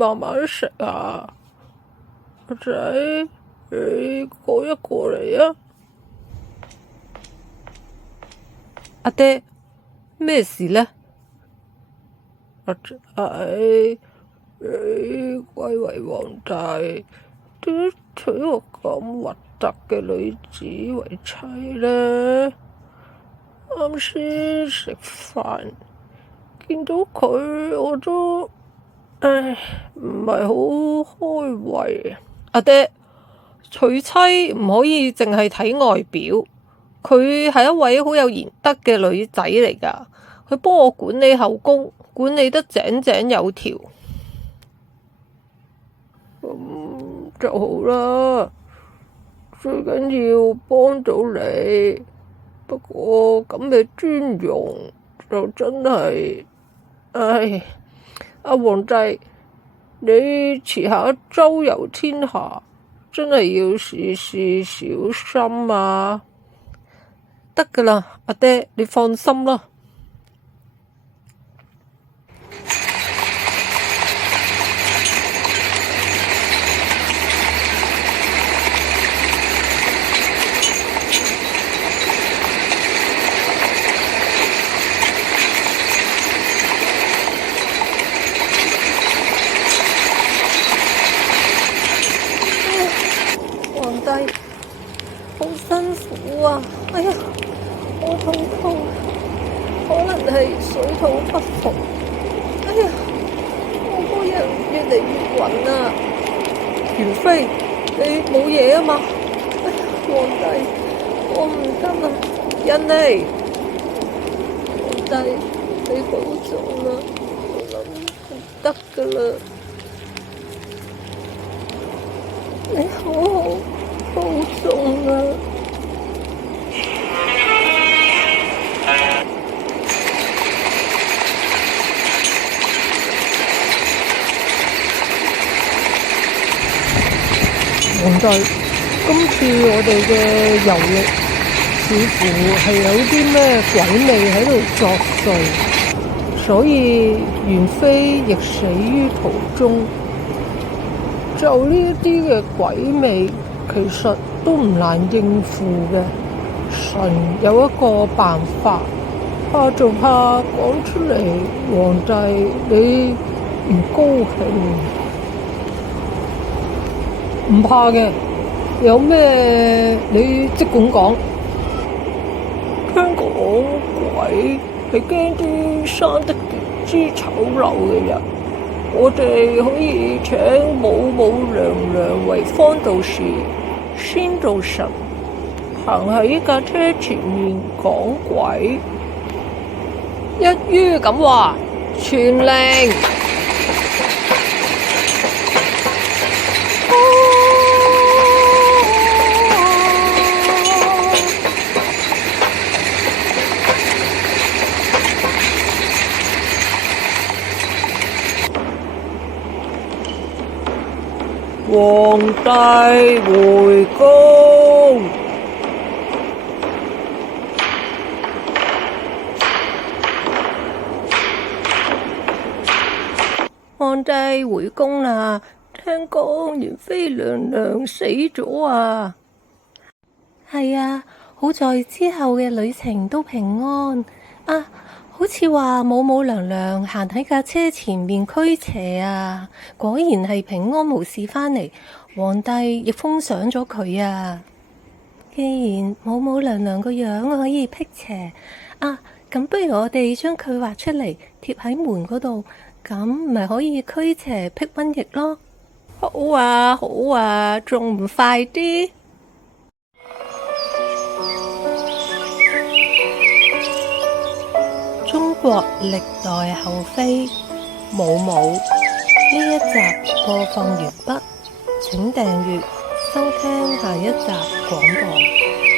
慢慢食啊。阿仔，你過一過嚟啊。阿爹，咩事呢？阿仔，你貴為皇帝，點娶個咁核突嘅女子為妻呢？啱先食飯見到佢，我都唔係好開胃。阿爹，娶妻唔可以淨係睇外表，佢係一位好有賢德嘅女仔嚟㗎，佢幫我管理後宮，管理得井井有條。咁就好啦，最緊要幫到你。不過咁嘅尊容就真係，阿皇帝，你遲下周遊天下，真係要事事小心啊！得㗎啦，阿爹，你放心啦。皇帝，好辛苦啊！哎呀，好痛痛，可能係水土不服。哎呀，我個人越嚟越暈啊！元妃，你冇嘢啊嘛？哎呀，皇帝，我唔得啦！欣妮，皇帝，你保重啦，我諗唔得噶啦。你好好保重啊！皇帝，今次我哋嘅遊歷似乎係有啲咩鬼魅喺度作祟，所以元妃亦死於途中。就呢一啲嘅鬼魅，其實都唔難應付嘅。神有一個辦法，怕就怕講出嚟，皇帝你唔高興。唔怕嘅，有咩你即管講。聽講鬼係驚啲生得極之醜陋嘅人，我哋可以請母母娘娘為方道士，先到神，行喺架車前面講鬼。一於咁話，傳令。皇帝回宮。皇帝回宮啦！聽講元妃娘娘死咗啊！係啊，好在之後嘅旅程都平安啊！好似話母母娘娘行喺架車前面驅邪啊，果然係平安無事返嚟。皇帝亦封賞咗佢啊！既然母母娘娘個樣可以辟邪啊，咁不如我哋將佢畫出嚟貼喺門嗰度，咁咪可以驅邪辟瘟疫咯。好啊，好啊，仲唔快啲？中國歷代后妃母母，呢一集播放完畢，請訂閱收聽下一集廣播。